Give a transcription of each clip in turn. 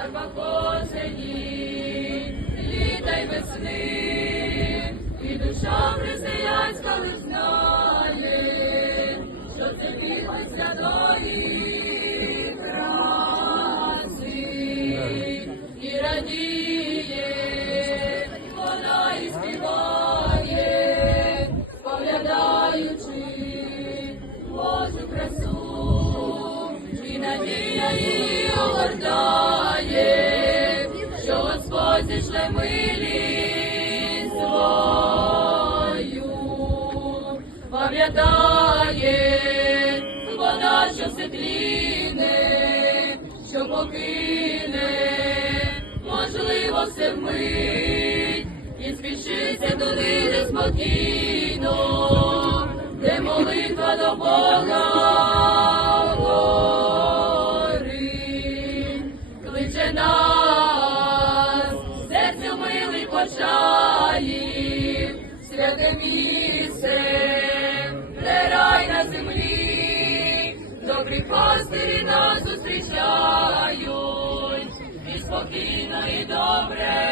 Фарба осені, літа й весни, і душа християнська визнає, що це віриться долі краси, і радіє, вона і співає, споглядаючи Божу красу, надія її огортає, що Зійшле милість свою, пам'ятає вона, що все тліне, що покине, можливо, все вмить, і спішиться туди неспокійно, де молитва до Бога добрі пастирі нас зустрічають, і спокійно, і добре.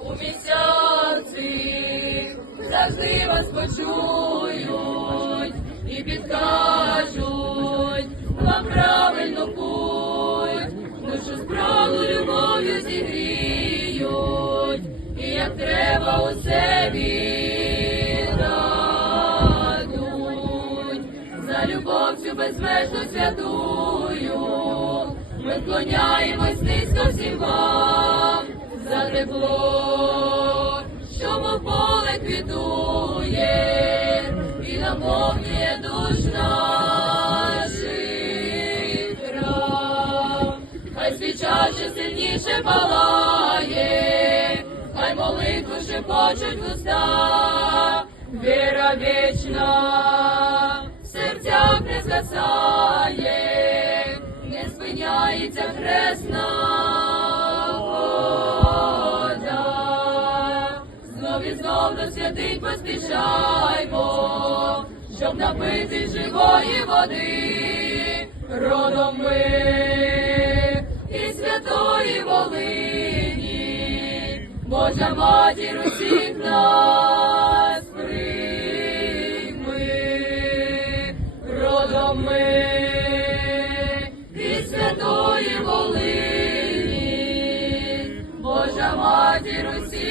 У місяці завжди вас почують і підкажуть. Вам правильну путь, душу справу любов'ю зігріють, і як треба усе безмежно святую, ми склоняємось низько всім вам за тепло, що мов поле квітує і наповнює душ наших рам. Хай свіча ще сильніше палає, хай молитву шепочуть уста, віра вічна, згасає, не спиняється хресна хода. Знов і знов до святих поспішаймо, щоб напити живої води, родом ми і святої Волині, Божа матір усіх нас ми і святої Волині, Божа матір усіх